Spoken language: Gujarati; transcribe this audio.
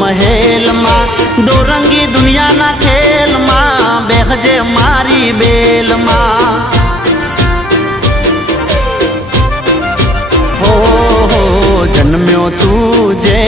મહેલ માં દોરંગી દુનિયાના ખેલ માં બેહજે મારી બેલ માં હો જન્મ્યો તું જે